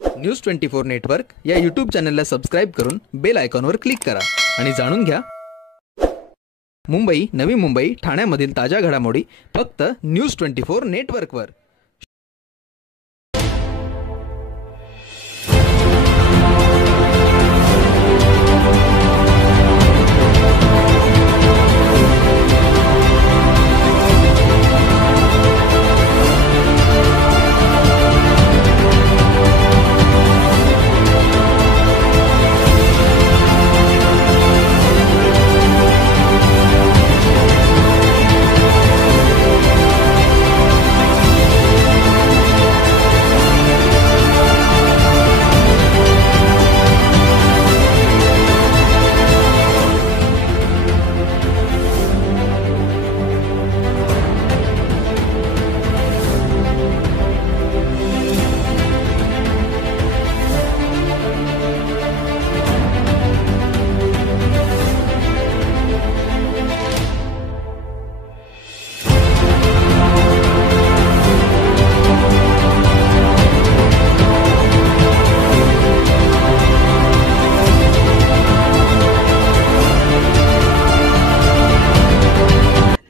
News 24 network या YouTube चॅनलला subscribe करून बेल आयकॉनवर क्लिक करा आणि जाणून घ्या मुंबई, नवी मुंबई, ठाण्यामधील ताज्या घडामोडी फक्त न्यूज 24 नेटवर्कवर।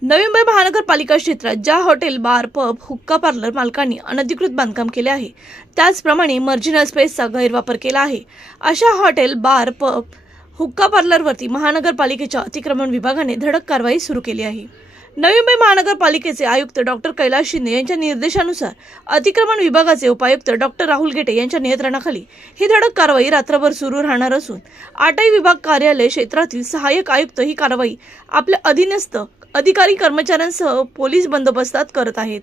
नवी मुंबई महानगरपालिका क्षेत्रात ज्या हॉटेल, बार, पब, हुक्का पार्लर मालकांनी अनधिकृत बांधकाम केले आहे, त्याचप्रमाणे मार्जिनल स्पेसचा गैरवापर केला आहे, अशा हॉटेल, बार, पब, हुक्का पार्लरवरती महानगरपालिकेच्या अतिक्रमण विभागाने धडक कारवाई सुरू केली आहे। नवी मुंबई महानगरपालिकेचे आयुक्त डॉक्टर कैलास शिंदे यांच्या निर्देशानुसार अतिक्रमण विभागाचे उपायुक्त डॉक्टर राहुल गेटे यांच्या नियंत्रणाखाली ही धडक कारवाई रात्रभर सुरू राहणार असून 8ही विभाग कार्यालय क्षेत्रातील सहाय्यक आयुक्त ही कारवाई आपल्या अधीनस्थ अधिकारी कर्मचाऱ्यांसह पोलीस बंदोबस्तात करत आहेत।